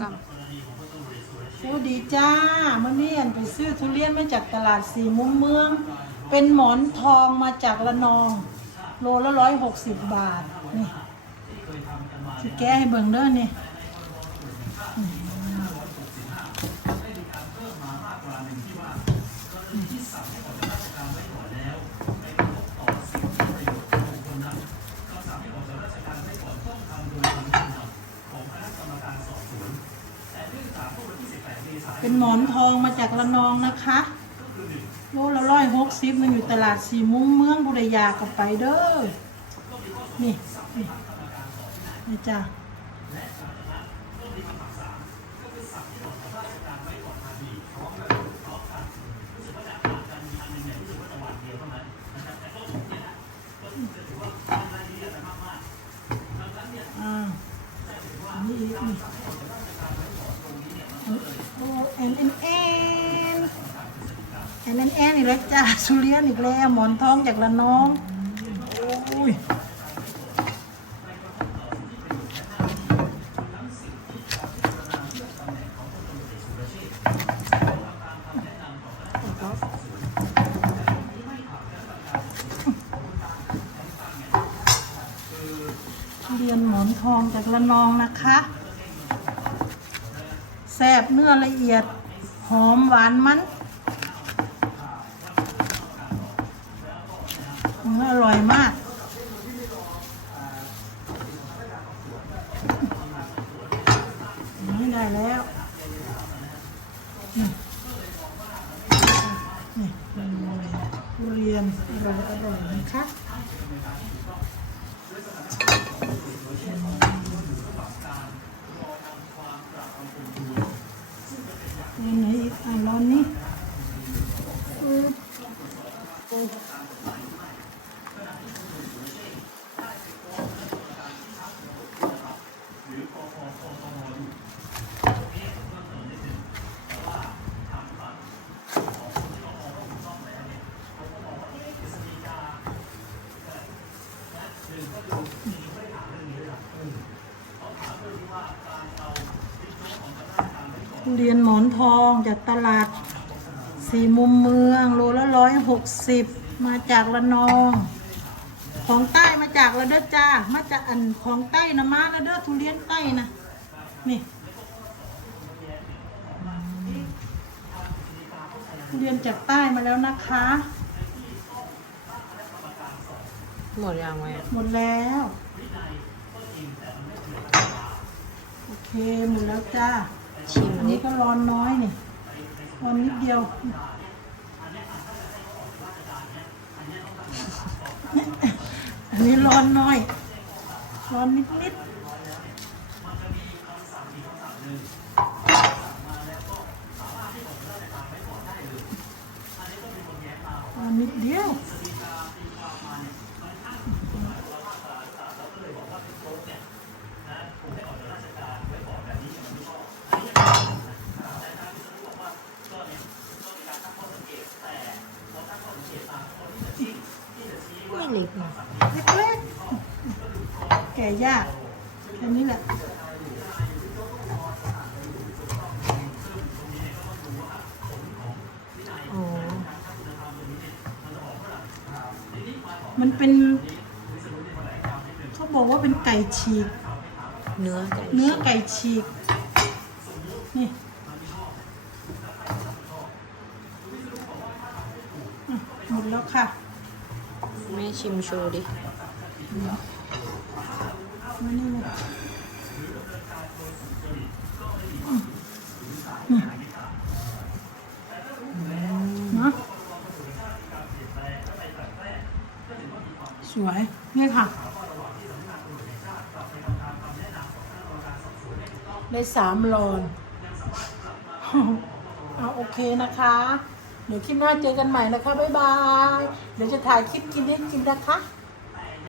ซ้สวัสดีจ้ามื่อนี้อันไปซื้อทุเรียนมาจากตลาดสี่มุมเมือง เป็นหมอนทองมาจากระนอง โลละร้อยหกสิบบาท นี่สิแก้ให้เบิ่งเด้อนี่ เป็นหมอนทองมาจากระนองนะคะโลละร้อยหกสิบมันอยู่ตลาดสี่มุมเมืองบุรียากับไปเด้อ นี่ นี่นี่จ้าอ่าอันนี้อีกนี่โอ้ แอนแอนแอนแอนแอนแอนอีกแล้วจ้าสุเรียนอีกแล้วหมอนทองจากละน้องโอ้ยทุเรียนหมอนทองจากระนองนะคะ แซ่บเนื้อละเอียด หอมหวานมันเนื้ออร่อยมาก นี่ได้แล้วนี่นี่ทุเรียนอร่อยอร่อยนะคะ นี่ไหนอีกอะร้อนนี้ ทุเรียนหมอนทองจากตลาดสี่มุมเมือง โลละร้อยหกสิบมาจากระนอง ของใต้มาจากระเด้อจ้า มาจากอันของใต้นะมาระเด้อทุเรียนใต้นะ นี่ทุเรียนจากใต้มาแล้วนะคะำหมดยังไงหมดแล้ว โอเค หมดแล้วจ้า ชิมอันนินี้ดก็ร้อนน้อยนี่ร้อนนิดเดียวอันนี้ร้อนน้อย ร้อนนิดนิดร้อนนิดเดียว ไม่เล็กนะเล็กๆแก่ยากแค่นี้แหละอ๋อมันเป็นเขาบอกว่าเป็นไก่ฉีก เนื้อไก่เนื้อไก่ฉีก นี่อะหมดแล้วค่ะแม่ชิมโชว์ดินะสวยนี่ค่ะ ได้สามโลนเอาโอเคนะคะ เดี๋ยวคลิปหน้าเจอกันใหม่นะคะบ๊ายบาย เดี๋ยวจะถ่ายคลิปกินให้กินนะคะ